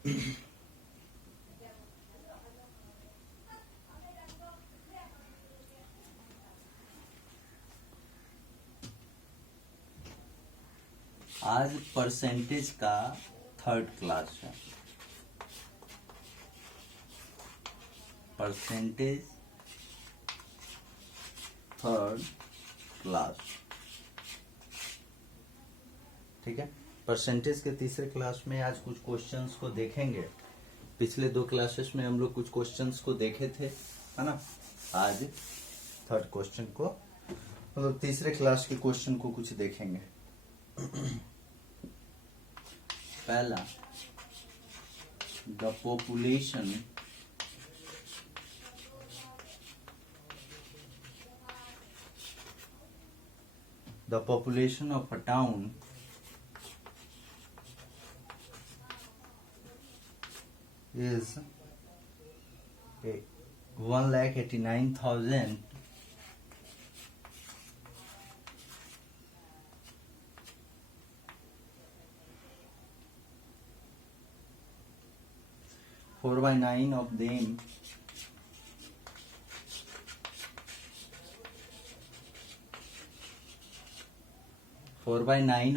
आज परसेंटेज का third class है। परसेंटेज थर्ड क्लास, ठीक है। परसेंटेज के तीसरे क्लास में आज कुछ क्वेश्चंस को देखेंगे। पिछले 2 क्लासेस में हम लोग कुछ क्वेश्चंस को देखे थे, है ना। आज थर्ड क्वेश्चन को, मतलब तीसरे क्लास के क्वेश्चन को कुछ देखेंगे। पहला, the population of a town is 1,89,000 4/9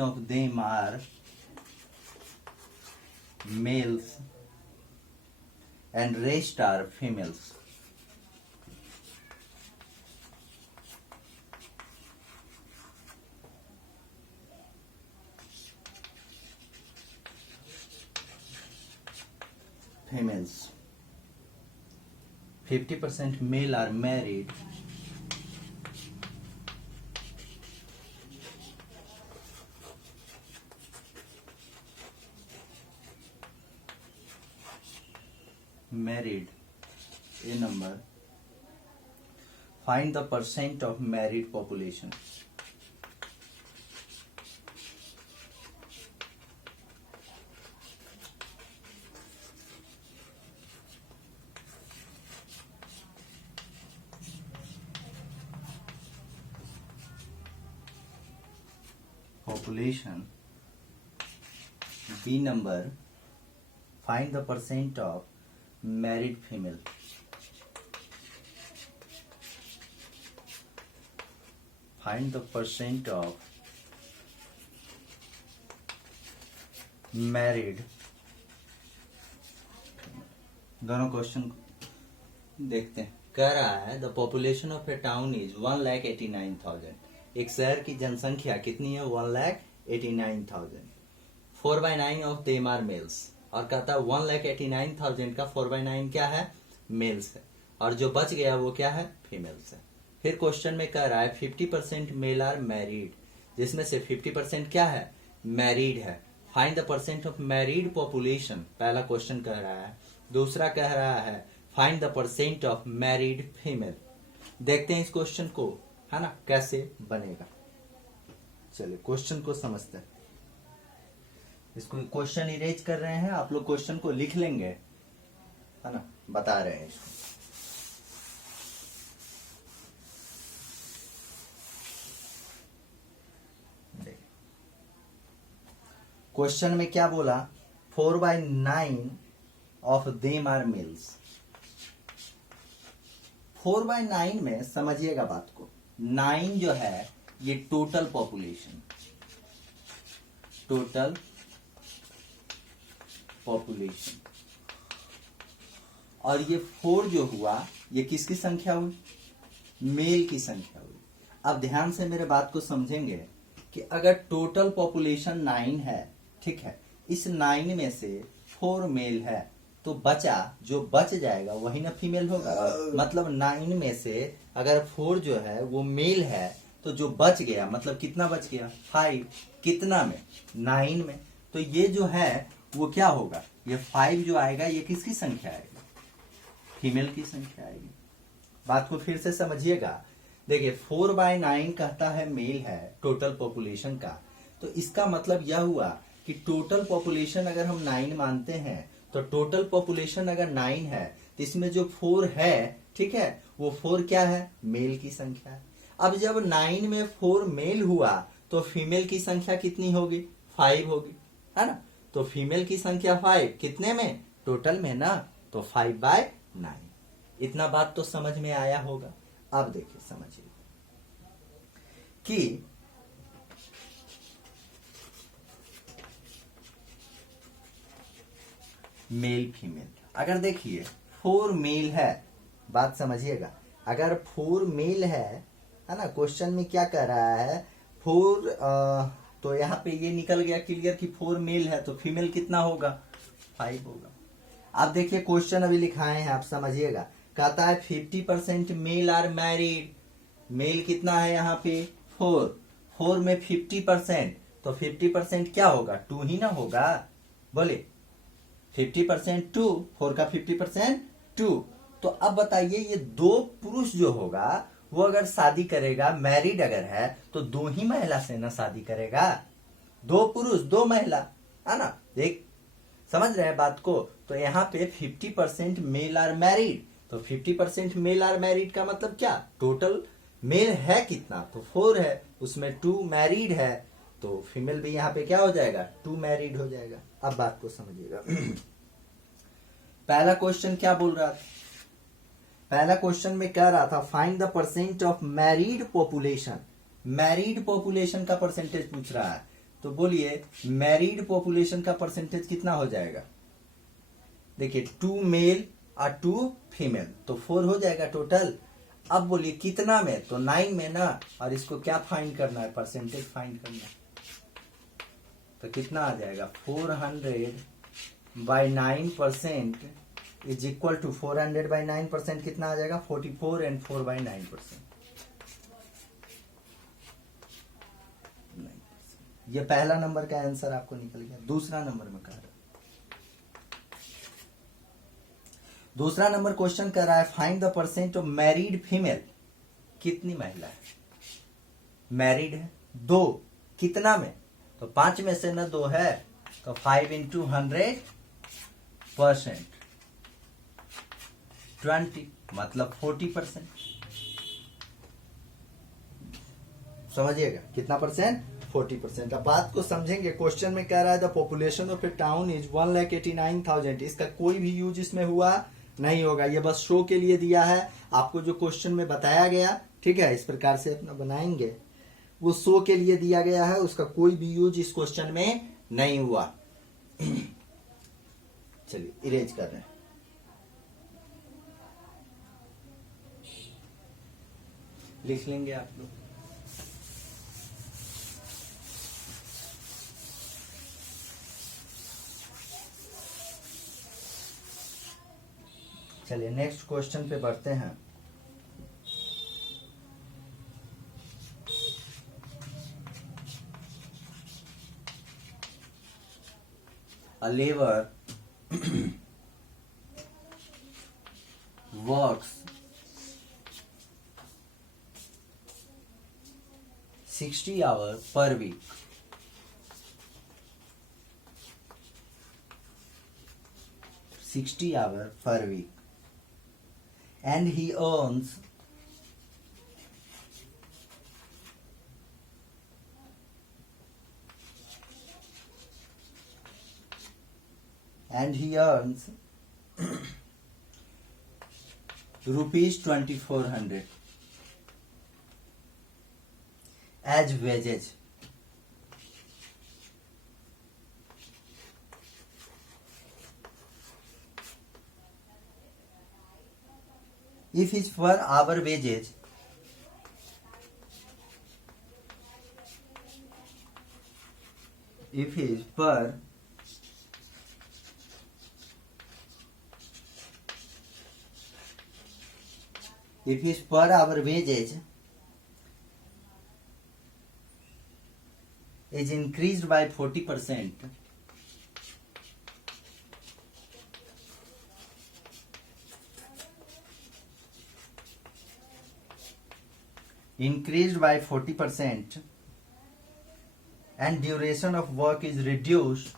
of them are males and rest are females. Females. 50% male are married. A number. Find the percent of married population. Population. B number. Find the percent of married female. Find the percent of married. दोनों question देखते हैं। कह रहा है the population of A town is 1,89,000। एक शहर की जनसंख्या कितनी है? 1,89,000। 4/9 ऑफ देम आर मेल्स। और कहता है 1,89,000 का 4/9 क्या है? मेल्स है। और जो बच गया वो क्या है? फीमेल्स है। फिर क्वेश्चन में कह रहा है 50% मेल आर मैरिड, जिसमें से 50% क्या है? मैरिड है। Find the percent of married population, पहला क्वेश्चन कह रहा है। दूसरा कह रहा है find the percent of married female. देखते हैं इस क्वेश्चन को, है ना, कैसे बनेगा। चलिए क्वेश्चन को समझते हैं। इसको क्वेश्चन इरेज कर रहे हैं, आप लोग क्वेश्चन को लिख लेंगे, है ना, बता रहे हैं इसको। क्वेश्चन में क्या बोला? 4/9 ऑफ देम आर मेल्स। 4/9 में समझिएगा बात को। 9 जो है ये टोटल पॉपुलेशन, टोटल पॉपुलेशन, और ये 4 जो हुआ ये किसकी संख्या हुई? मेल की संख्या हुई। अब ध्यान से मेरे बात को समझेंगे कि अगर टोटल पॉपुलेशन 9 है, ठीक है, इस 9 में से 4 मेल है, तो बचा जो बच जाएगा वही ना फीमेल होगा। मतलब 9 में से अगर 4 जो है वो मेल है, तो जो बच गया मतलब कितना बच गया? 5। कितना में? 9 में। तो ये जो है वो क्या होगा? ये 5 जो आएगा ये किसकी संख्या आएगी? फीमेल की संख्या आएगी। बात को फिर से समझिएगा। देखिए 4/9 कहता है मेल है टोटल पॉपुलेशन का, तो इसका मतलब यह हुआ कि टोटल पॉपुलेशन अगर हम 9 मानते हैं, तो टोटल पॉपुलेशन अगर 9 है तो इसमें जो 4 है, ठीक है, वो 4 क्या है? मेल की संख्या है। अब जब 9 में 4 मेल हुआ तो फीमेल की संख्या कितनी होगी? 5 होगी, है ना। तो फीमेल की संख्या 5 कितने में, टोटल में ना, तो 5/9। इतना बात तो समझ में आया होगा। अब देखिए समझिए कि मेल फीमेल, अगर देखिए 4 मेल है, बात समझिएगा, अगर 4 मेल है ना, क्वेश्चन में क्या कह रहा है 4, तो यहाँ पे ये निकल गया क्लियर कि 4 मेल है, तो फीमेल कितना होगा, 5 होगा। आप देखिए क्वेश्चन अभी लिखाए हैं, आप समझिएगा, कहता है 50% मेल आर मैरिड, मेल कितना है यहाँ पे 4 में 50%, तो 50% क्या होगा, 2 ही ना होगा, बोले 50% 2, 4 का 50% 2। तो अब बताइए ये 2 पुरुष जो होगा वो अगर शादी करेगा, मैरिड अगर है, तो 2 ही महिला से ना शादी करेगा, 2 पुरुष 2 महिला, है ना, देख समझ रहे हैं बात को। तो यहाँ पे 50% मेल आर मैरिड, तो 50% मेल आर मैरिड का मतलब क्या, टोटल मेल है कितना, तो 4 है, उसमें 2 मैरिड है, तो फीमेल भी यहाँ पे क्या हो जाएगा, 2 मैरिड हो जाएगा। अब बात को समझिएगा। पहला क्वेश्चन क्या बोल रहा था, पहला क्वेश्चन में कह रहा था find the percent of married population, married population का परसेंटेज पूछ रहा है, तो बोलिए मैरिड पॉपुलेशन का परसेंटेज कितना हो जाएगा, देखिए 2 मेल और 2 फीमेल, तो 4 हो जाएगा टोटल। अब बोलिए कितना में, तो 9 में ना, और इसको क्या फाइंड करना है, परसेंटेज फाइंड करना है, तो कितना आ जाएगा 400/9% इज इक्वल टू 400/9% कितना आ जाएगा 44 एंड 4/9%। ये पहला नंबर का आंसर आपको निकल गया। दूसरा नंबर में कह रहा है, दूसरा नंबर क्वेश्चन कर रहा है find the percent of married female, कितनी महिला है, मैरिड है 2, कितना में, तो 5 में से ना 2 है, तो 5 into 100%, 20 मतलब 40%। समझिएगा कितना परसेंट, 40%। अब बात को समझेंगे, क्वेश्चन में कह रहा है the population of A town is 1,89,000, इसका कोई भी यूज इसमें हुआ नहीं होगा, ये बस शो के लिए दिया है आपको, जो क्वेश्चन में बताया गया, ठीक है, इस प्रकार से अपना बनाएंगे, वो शो के लिए दिया गया है, उसका कोई भी यूज इस क्वेश्चन में नहीं हुआ। चलिए इरेज कर रहे हैं, लिख लेंगे आप लोग। चलिए नेक्स्ट क्वेश्चन पे बढ़ते हैं। A labor works 60 hours per week. And he earns rupees 2,400 as wages. If his per hour wages is increased by 40%, and duration of work is reduced,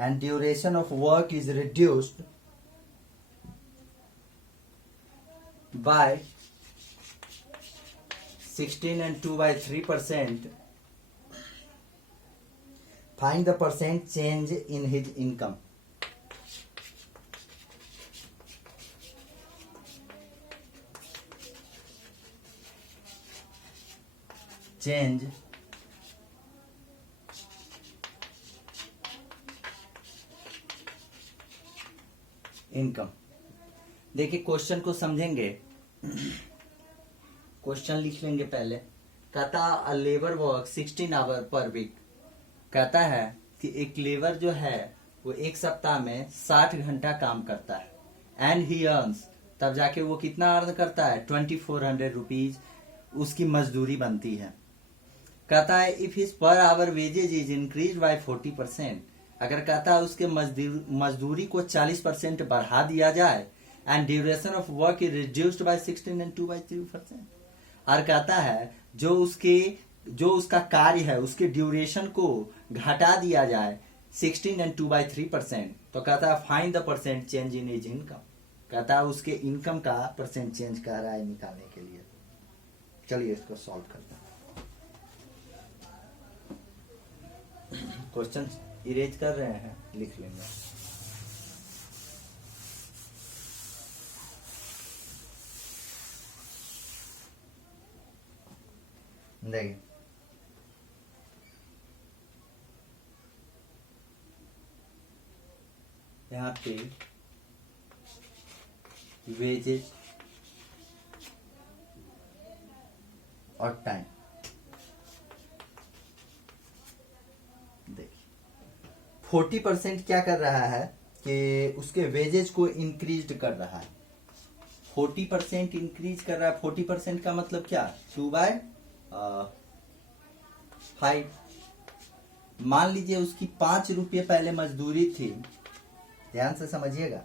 and duration of work is reduced by 16 and 2 by 3%, find the percent change in his income. Change income. देखिए question को समझेंगे, question लिख लेंगे पहले। कहता a labour work 16 hour per week. कहता है कि एक लेबर जो है वो एक सप्ताह में 60 घंटा काम करता है एंड ही अर्न्स, तब जाके वो कितना अर्न करता है 2400 रुपीज उसकी मजदूरी बनती है। कहता है if his per hour wages is increase by 40%, अगर कहता है उसके मजदूरी को 40% बढ़ा दिया जाए and duration of work is reduced by 16 and 2 by 3%, और कहता है जो उसका कार्य है उसके ड्यूरेशन को घटा दिया जाए 16 and 2 by 3%, तो कहता है find the percent change in his income. कहता है उसके इनकम का परसेंट चेंज कह रहा है निकालने के लिए। चलिए इसको सॉल्व करते हैं। क्वेश्चन इरेज कर रहे हैं, लिख लेंगे। देखिए यहाँ पे वेजेज और टाइम, देखिए 40% क्या कर रहा है कि उसके वेजेज को इंक्रीज कर रहा है। 40% इंक्रीज कर रहा है। 40% का मतलब क्या, 2/5। मान लीजिए उसकी 5 रुपये पहले मजदूरी थी, ध्यान से समझिएगा।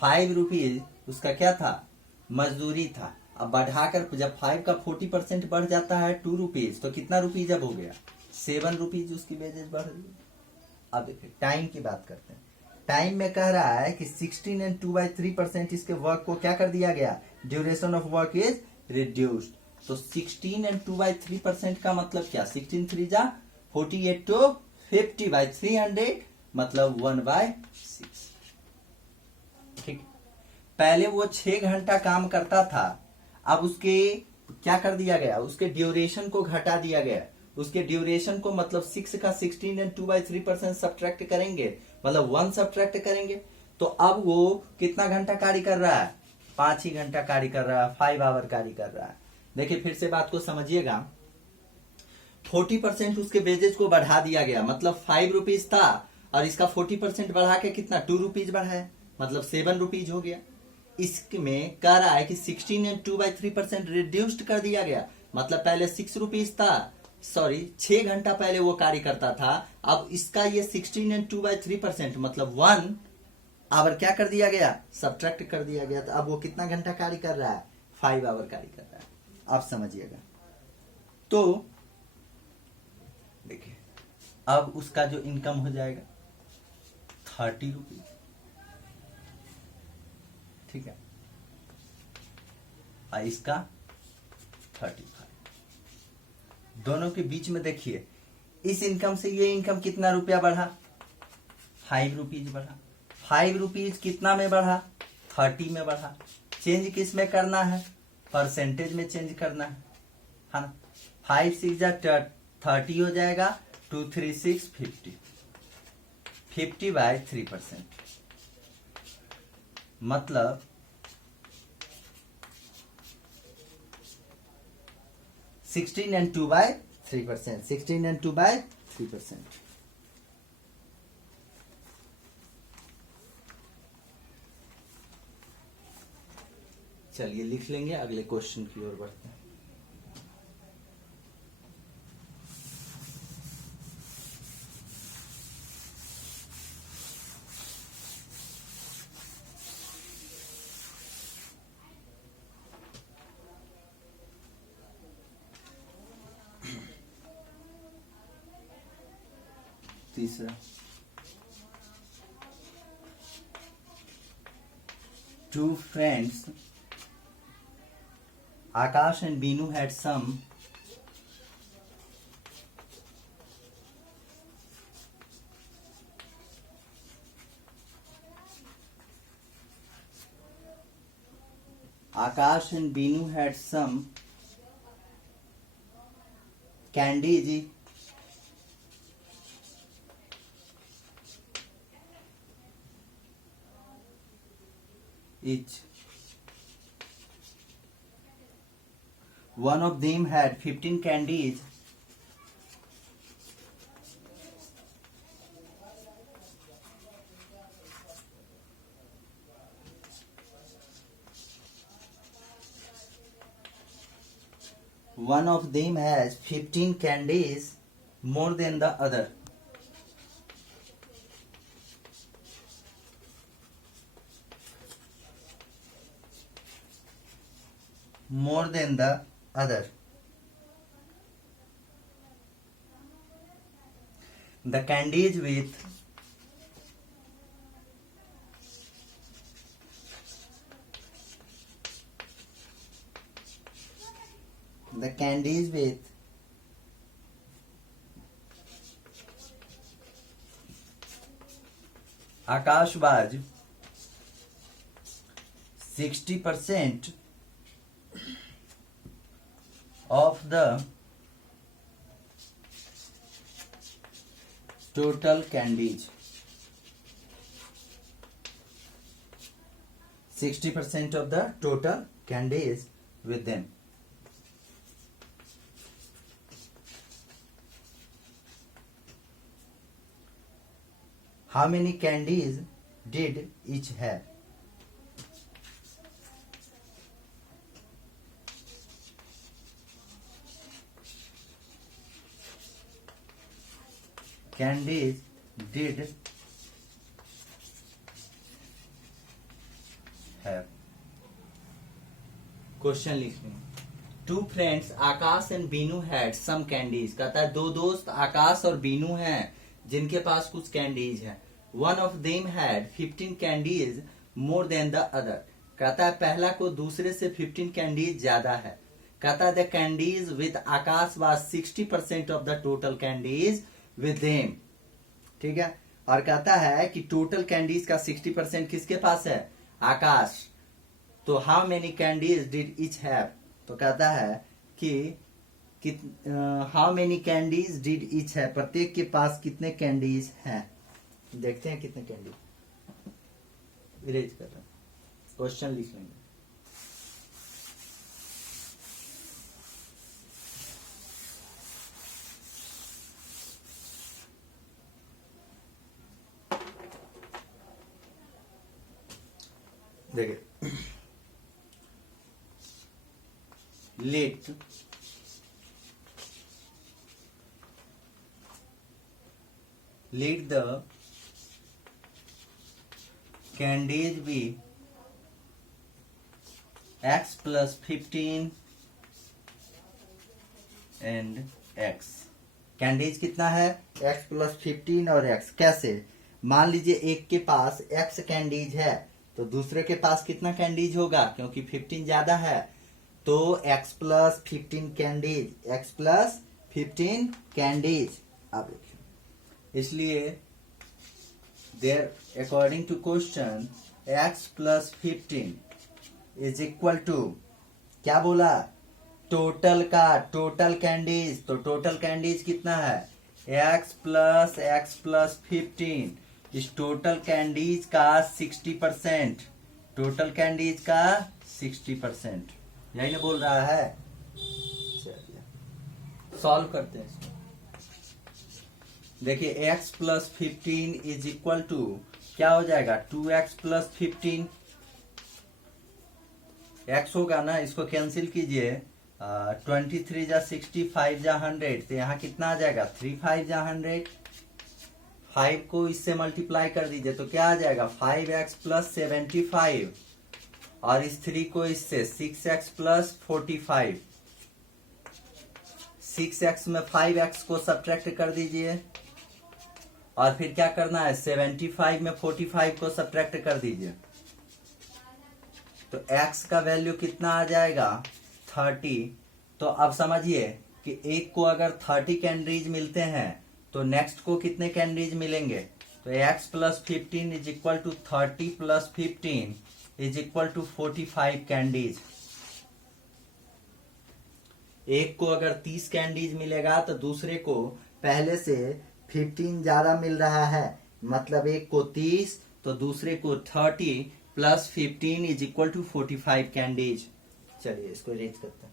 5 रुपीज उसका क्या था, मजदूरी था। अब बढ़ाकर जब 5 का 40% बढ़ जाता है 2 रुपीज, तो कितना रुपीज अब हो गया, 7 रुपीज उसकी वेजेज बढ़ रही है। अब देखिए टाइम की बात करते हैं। टाइम में कह रहा है कि 16 and 2 by 3% इसके वर्क को क्या कर दिया गया, duration of work is reduced. तो 16 and 2 by 3% का मतलब क्या, 16 3 जा 48 to 50 by 300 मतलब 1/6। ठीक, पहले वो 6 घंटा काम करता था, अब उसके क्या कर दिया गया, उसके ड्यूरेशन को घटा दिया गया। उसके ड्यूरेशन को मतलब 6 का 16 and 2 by 3% सब्ट्रैक्ट करेंगे, मतलब 1 सब्ट्रैक्ट करेंगे, तो अब वो कितना घंटा कार्य कर रहा है, 5 ही घंटा कार्य कर रहा है, 5 आवर कार्य कर रहा है। देखिए फिर से बात को समझिएगा। 40% उसके वेजेज को बढ़ा दिया गया, मतलब 5 रुपीज था और इसका 40% बढ़ा के कितना 2 रुपीज बढ़ा है, मतलब 7 रुपीज हो गया। इसमें कह रहा है कि 16 and 2 by 3% रिड्यूस्ड कर दिया गया, मतलब पहले 6 रुपीज था, सॉरी 6 घंटा पहले वो कार्य करता था, अब इसका ये 16 and 2 by 3% मतलब 1 आवर क्या कर दिया गया, सब्ट्रैक्ट कर दिया गया। तो अब वो कितना घंटा कार्य कर रहा है, 5 आवर कार्य कर रहा है। आप समझिएगा। तो देखिए अब उसका जो इनकम हो जाएगा 30 रुपीज, ठीक है, और इसका 35। दोनों के बीच में देखिए इस इनकम से ये इनकम कितना रुपया बढ़ा, 5 रुपीज बढ़ा। 5 रुपीज कितना में बढ़ा, 30 में बढ़ा। चेंज किस में करना है, परसेंटेज में चेंज करना है ना। 5 6 जा 30 हो जाएगा, 2 3 6 50, 50 by 3%, मतलब 16 and 2 by 3%, 16 and 2 by 3%। चलिए लिख लेंगे, अगले क्वेश्चन की ओर बढ़ते हैं। तीसरा two friends, Akash and Binu, had some candies each. One of them had 15 candies. One of them has 15 candies more than the other. More than the other. The candies with Akash was 60% of the total candies. 60% of the total candies with them. How many candies did each have? Candies did have. Question लिखने. Two friends Akash and Beenu had some candies. कहता है दो दोस्त आकाश और बीनू हैं जिनके पास कुछ candies हैं. One of them had 15 candies more than the other. कहता है पहला को दूसरे से 15 कैंडीज ज्यादा है. कहता है the candies with Akash was 60% of the total candies with them. ठीक है. और कहता है कि टोटल कैंडीज का 60% किसके पास है? आकाश. तो how many candies did each have. तो कहता है कि how many candies did each है, प्रत्येक के पास कितने कैंडीज हैं. देखते हैं कितने कैंडीज. इरेज कर रहे हैं. क्वेश्चन लिख लेंगे. देखिए let the candies be x plus 15 and x. Candies कितना है? x plus 15 और x. कैसे? मान लीजिए एक के पास x कैंडीज है तो दूसरे के पास कितना कैंडीज होगा? क्योंकि 15 ज्यादा है तो x plus 15 candies. x plus 15 candies. अब देखिए इसलिए there according to question x plus 15 is equal to क्या बोला? टोटल का टोटल कैंडीज. तो टोटल कैंडीज कितना है? x plus 15. इस टोटल कैंडीज का 60%. टोटल कैंडीज का 60%. यही ना बोल रहा है. चलिए सॉल्व करते हैं इसको. देखिए x plus 15 is equal to क्या हो जाएगा? 2x plus 15. x होगा ना, इसको कैंसिल कीजिए. 23 जा 60, 5 जा 100. तो यहाँ कितना आ जाएगा? 3 5 जा 100. 5 को इससे मल्टीप्लाई कर दीजिए तो क्या आ जाएगा? 5x plus 75. और इस 3 को इससे 6x plus 45. 6x में 5x को सब्ट्रैक्ट कर दीजिए और फिर क्या करना है? 75 में 45 को सब्ट्रैक्ट कर दीजिए. तो x का वैल्यू कितना आ जाएगा 30। तो अब समझिए कि एक को अगर 30 कैंडीज मिलते हैं तो नेक्स्ट को कितने कैंडीज मिलेंगे। तो x plus 15 is equal to 30 plus 15 is equal to 45 candies. एक को अगर 30 कैंडीज मिलेगा तो दूसरे को पहले से 15 ज्यादा मिल रहा है, मतलब एक को 30 तो दूसरे को 30 plus 15 is equal to 45 candies. चलिए इसको इरेज करते हैं।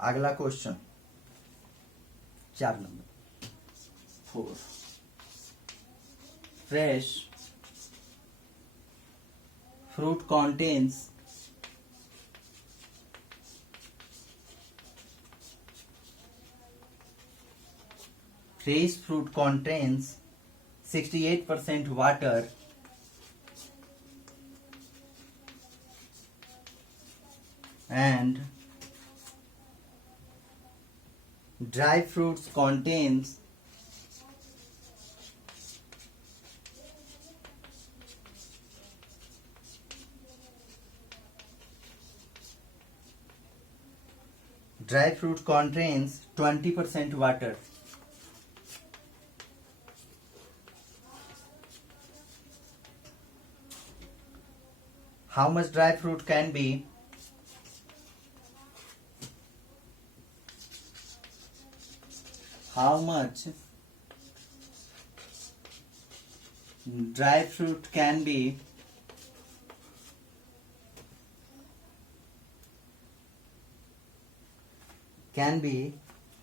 अगला क्वेश्चन 4 नंबर 4। Fresh fruit contains fresh fruit contains 68% water and dry fruits contains 20% water. How much dry fruit can be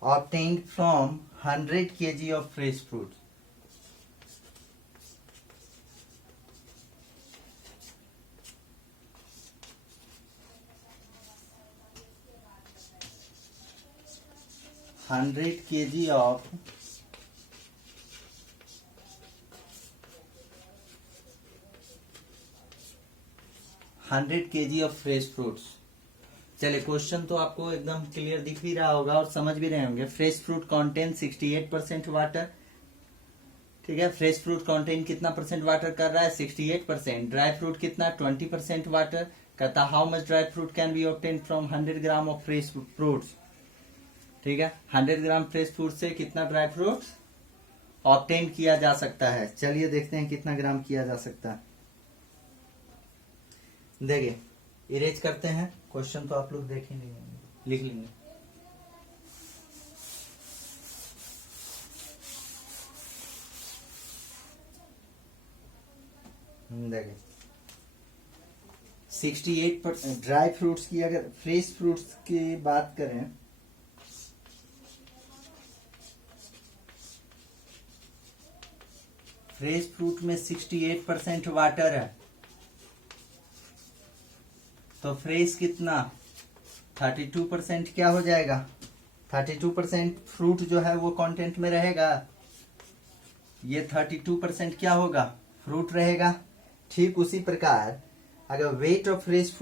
obtained from 100 kg of fresh fruit? Hundred kg of fresh fruits. चलिए question तो आपको एकदम clear दिख भी रहा होगा और समझ भी रहे होंगे। फ्रेश फ्रूट कॉन्टेन 68% वाटर, ठीक है। फ्रेश फ्रूट कॉन्टेन कितना परसेंट वाटर कर रहा है 68%। ड्राई फ्रूट कितना 20% वाटर कहता। How much dry fruit can be obtain from 100 gram of fresh fruits, ठीक है। 100 ग्राम फ्रेश फ्रूट से कितना ड्राई फ्रूट ऑब्टेन किया जा सकता है। चलिए देखते हैं कितना ग्राम किया जा सकता है। देखिए इरेज करते हैं। क्वेश्चन तो आप लोग देख ही नहीं होंगे, लिख लेंगे। देखिए 68% ड्राई फ्रूट्स की, अगर फ्रेश फ्रूट्स की बात करें फ्रेश फ्रूट में 68% वाटर है, तो फ्रेश कितना 32% क्या हो जाएगा। 32% फ्रूट जो है वो कंटेंट में रहेगा, ये 32% क्या होगा फ्रूट रहेगा। ठीक उसी प्रकार अगर वेट ऑफ फ्रेश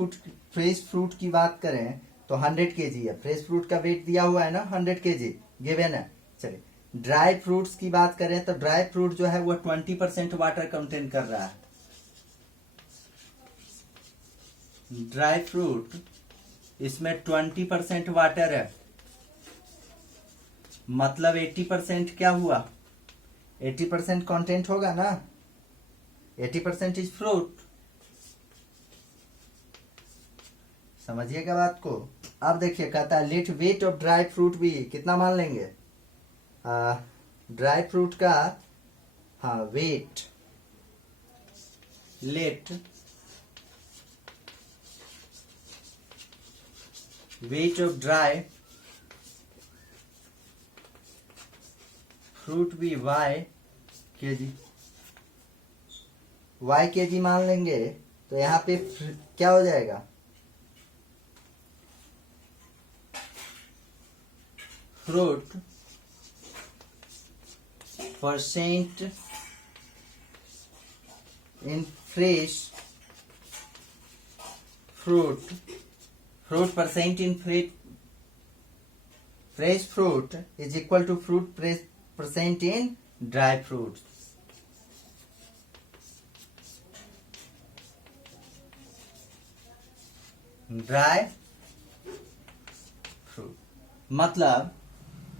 फ्रूट की बात करें तो 100 केजी है। फ्रेश फ्रूट का वेट दिया हुआ है ना 100 केजी गिवन है। चलिए ड्राई फ्रूट्स की बात करें तो ड्राई फ्रूट जो है वो 20% वाटर कंटेन कर रहा है। ड्राई फ्रूट इसमें 20% वाटर है, मतलब 80% क्या हुआ 80% कंटेंट होगा ना। 80% इज फ्रूट, समझिएगा बात को। अब देखिए कहता है let weight of dry fruit भी कितना मान लेंगे। ड्राई फ्रूट का weight, let weight of dry fruit भी y kg मान लेंगे। तो यहाँ पे क्या हो जाएगा fruit percent in fresh fruit percent in fresh fruit is equal to fruit percent in dry fruits. Dry fruit मतलब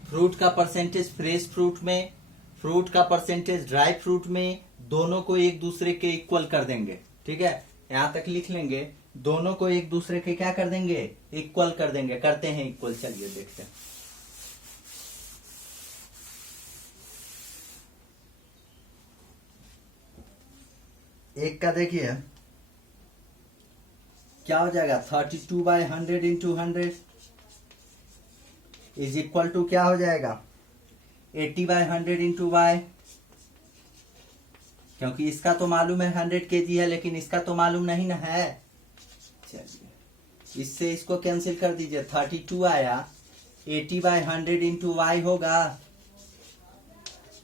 फ्रूट का परसेंटेज फ्रेश फ्रूट में, फ्रूट का परसेंटेज ड्राई फ्रूट में, दोनों को एक दूसरे के इक्वल कर देंगे। ठीक है, यहां तक लिख लेंगे, दोनों को एक दूसरे के क्या कर देंगे, इक्वल कर देंगे। करते हैं इक्वल, चलिए देखते हैं। एक का देखिए क्या हो जाएगा, 32/100 इंटू 100 इज इक्वल टू क्या हो जाएगा, 80/100 इंटू वाई। क्योंकि इसका तो मालूम है 100 kg है, लेकिन इसका तो मालूम नहीं ना है। चलिए इससे इसको कैंसिल कर दीजिए, 32 आया, 80/100 इंटू वाई होगा।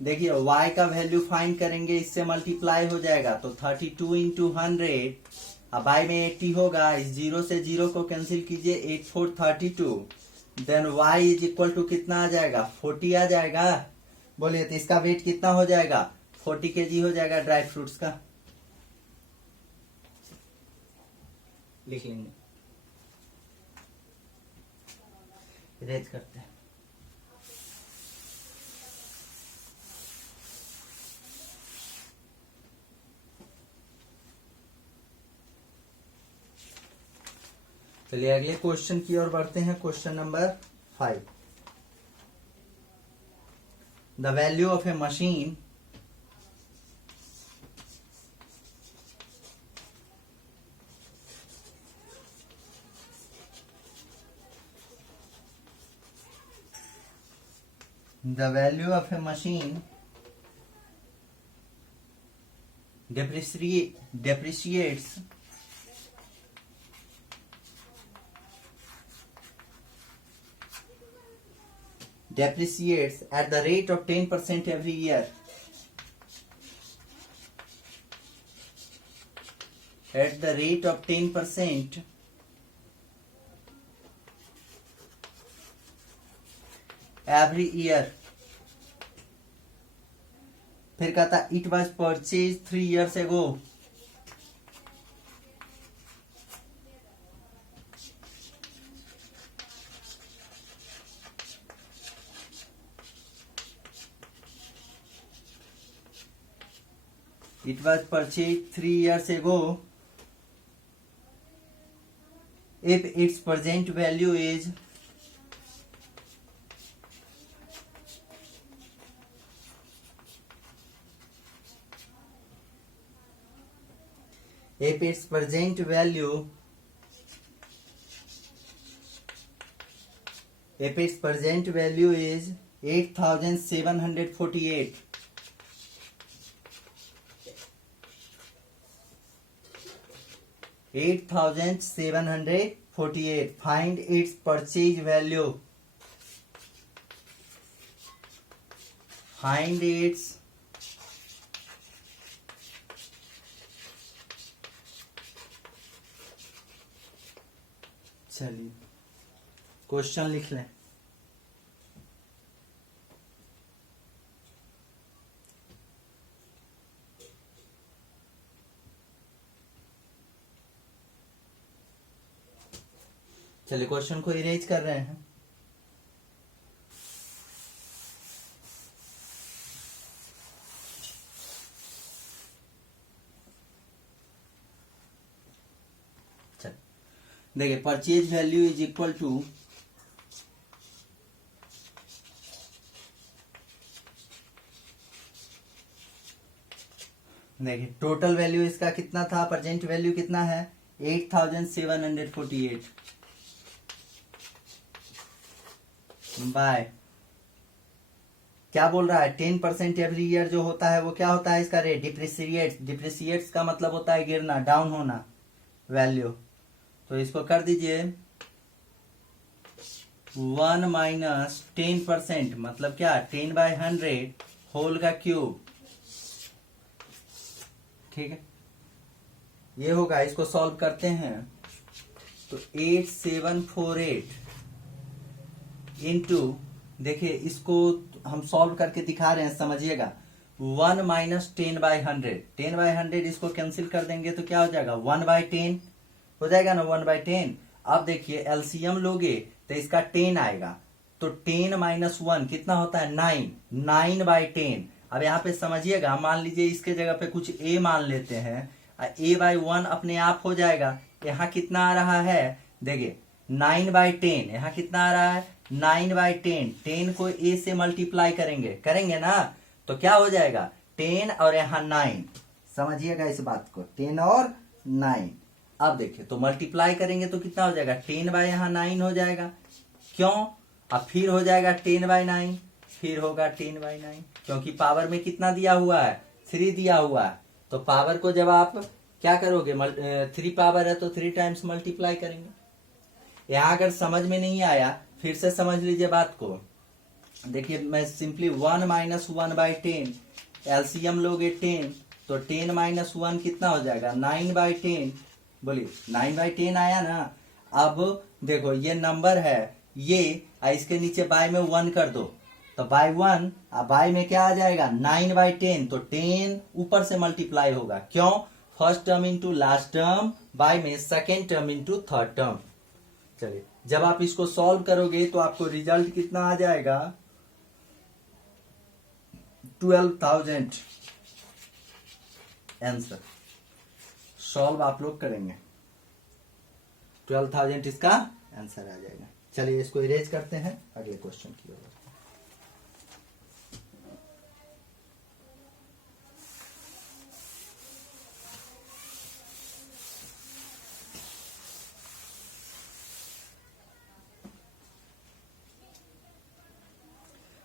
देखिए y का वैल्यू फाइंड करेंगे, इससे मल्टीप्लाई हो जाएगा, तो 32 इंटू 100, अब y में 80 होगा, इस 0 से 0 को कैंसिल कीजिए, 8 4 32, then y is equal to कितना आ जाएगा, 40 आ जाएगा। बोलिए तो इसका वेट कितना हो जाएगा, 40 kg हो जाएगा ड्राई फ्रूट्स का। लिख लेंगे, इरेज करते हैं। चलिए अगले क्वेश्चन की ओर बढ़ते हैं। Question number 5, the value of A machine depreciates at the rate of 10% every year. At the rate of 10% every year. फिर कहता it was purchased 3 years ago. It was purchased 3 years ago if its present value is is 8,748. $8,748. Find its purchase value. Find its चलिए question लिख लें। चलिए question को erase कर रहे हैं। देखिए purchase value is equal to देखिए टोटल वैल्यू इसका कितना था, प्रेजेंट वैल्यू कितना है 8,748 बाय क्या बोल रहा है 10% एवरी ईयर जो होता है वो क्या होता है इसका रेट, डिप्रिसिएट्स का मतलब होता है गिरना, डाउन होना वैल्यू। तो इसको कर दीजिए 1 माइनस 10% मतलब क्या 10/100 होल का क्यूब। ठीक है ये होगा, इसको सॉल्व करते हैं तो 8748 इंटू, देखिए इसको हम सॉल्व करके दिखा रहे हैं, समझिएगा। 1 माइनस 10/100, 10/100 इसको कैंसिल कर देंगे तो क्या हो जाएगा, 1/10 हो जाएगा ना, 1/10। अब देखिए एलसीएम लोगे तो इसका 10 आएगा, तो 10 माइनस 1 कितना होता है, 9, 9/10। अब यहाँ पे समझिएगा, मान लीजिए इसके जगह पे कुछ a मान लेते हैं, a/1 अपने आप हो जाएगा। यहाँ कितना आ रहा है, देखिए 9/10, यहाँ कितना आ रहा है, 9/10। 10 को a से मल्टीप्लाई करेंगे ना, तो क्या हो जाएगा, 10 और यहाँ 9, समझिएगा इस बात को, 10 और 9। अब देखिए तो मल्टीप्लाई करेंगे तो कितना हो जाएगा, 10 बाय यहाँ 9 हो जाएगा, क्यों, अब फिर हो जाएगा 10/9, फिर होगा 10/9, क्योंकि पावर में कितना दिया हुआ है, 3 दिया हुआ है। तो पावर को जब आप क्या करोगे, 3 पावर है तो 3 टाइम्स मल्टीप्लाई करेंगे। यहाँ अगर समझ में नहीं आया फिर से समझ लीजिए बात को। देखिए मैं सिंपली 1 माइनस 1/10, एलसीएम लोगे 10, तो 10 माइनस 1 कितना हो जाएगा, 9/10। बोलिए 9/10 आया ना। अब देखो ये नंबर है, ये इसके नीचे बाय में 1 कर दो, तो बाय 1, बाय में क्या आ जाएगा, 9/10। तो 10 ऊपर से मल्टीप्लाई होगा, क्यों, first term into last term, by में second term into third term. चलिए जब आप इसको सॉल्व करोगे तो आपको रिजल्ट कितना आ जाएगा, 12,000 आंसर। सॉल्व आप लोग करेंगे, 12,000 इसका आंसर आ जाएगा। चलिए इसको इरेज करते हैं, अगले क्वेश्चन की ओर।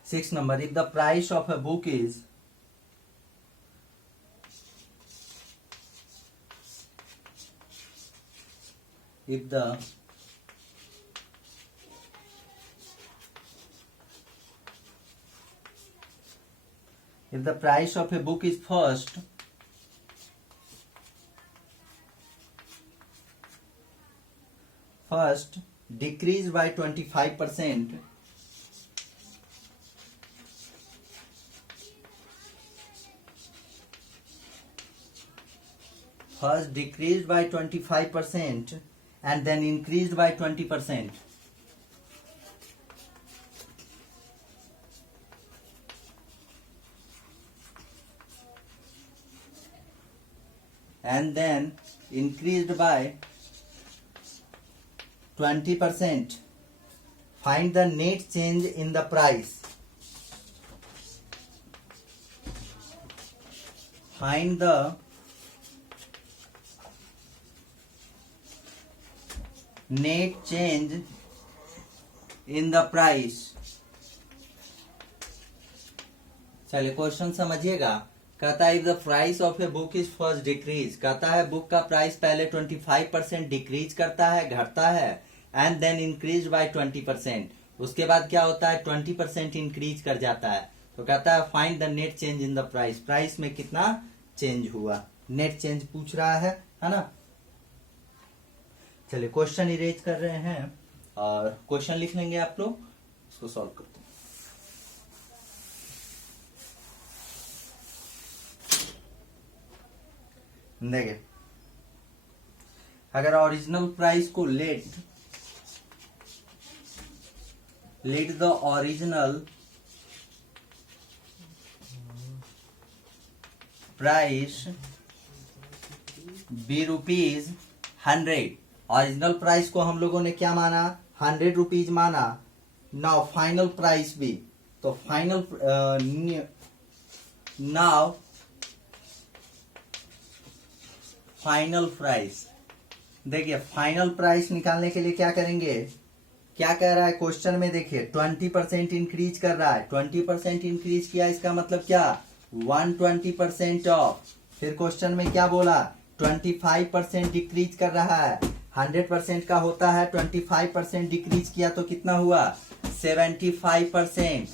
Sixth number, if the price of a book is if the price of a book is first decreased by 25%, first decreased by 25% and then increased by 20%, and then increased by 20%, find the net change in the price. Find the net change in the price. चलिए question समझिएगा। कहता है if the price of a book is first decrease, कहता है book का price पहले 25% decrease करता है, घटता है, एंड देन इंक्रीज बाय 20%, उसके बाद क्या होता है 20% इंक्रीज कर जाता है। तो कहता है find the net change in the price, price में कितना चेंज हुआ, नेट चेंज पूछ रहा है ना। चलिए क्वेश्चन इरेज कर रहे हैं और क्वेश्चन लिख लेंगे आप लोग, इसको सॉल्व करते हैं। देखिए अगर ओरिजिनल प्राइस को let the original price be ₹100, original price को हम लोगों ने क्या माना, 100 रुपीज माना। नाउ फाइनल प्राइस भी, तो फाइनल नाउ फाइनल प्राइस, देखिए फाइनल प्राइस निकालने के लिए क्या करेंगे, क्या कह रहा है क्वेश्चन में, देखिए 20% इंक्रीज कर रहा है, 20% इंक्रीज किया, इसका मतलब क्या 120% ऑफ। फिर क्वेश्चन में क्या बोला 25% डिक्रीज कर रहा है, 100% का होता है, 25% डिक्रीज किया तो कितना हुआ 75%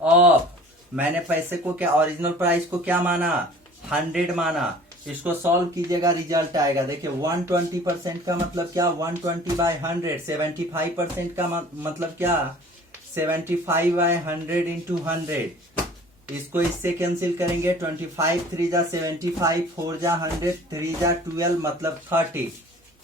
ऑफ। मैंने पैसे को क्या, ओरिजिनल प्राइस को क्या माना 100 माना, इसको सॉल्व कीजिएगा रिजल्ट आएगा। देखिए 120% का मतलब क्या 120/100, 75% का मतलब क्या 75/100 इंटू 100, इसको इससे कैंसिल करेंगे। 25 3 जा 75, 4 जा 100, 3 जा 12 मतलब 30,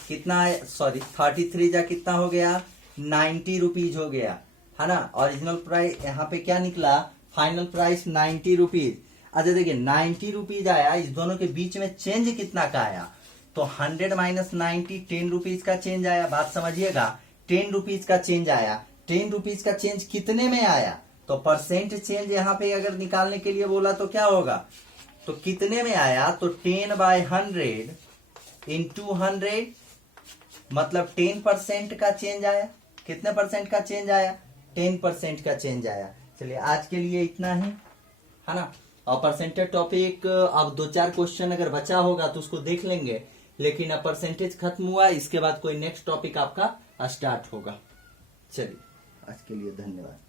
कितना है, सॉरी 33 जा कितना हो गया, 90 रुपीज हो गया, है ना। ओरिजिनल प्राइस यहाँ पे क्या निकला, फाइनल प्राइस 90 रुपीज। अच्छा देखिए 90 रुपीज आया, इस दोनों के बीच में चेंज कितना का आया, तो 100 माइनस 90 10 रुपीज का चेंज आया। बात समझिएगा, 10 रुपीज का चेंज आया। 10 रुपीज का चेंज कितने में आया, तो परसेंट चेंज यहाँ पे अगर निकालने के लिए बोला तो क्या होगा, तो कितने में आया, तो 10/100 इंटू 100 मतलब 10% का चेंज आया। कितने परसेंट का चेंज आया, 10% का चेंज आया। चलिए आज के लिए इतना ही, है ना। और परसेंटेज टॉपिक अब 2-4 क्वेश्चन अगर बचा होगा तो उसको देख लेंगे, लेकिन अब परसेंटेज खत्म हुआ, इसके बाद कोई नेक्स्ट टॉपिक आपका स्टार्ट होगा। चलिए आज के लिए धन्यवाद।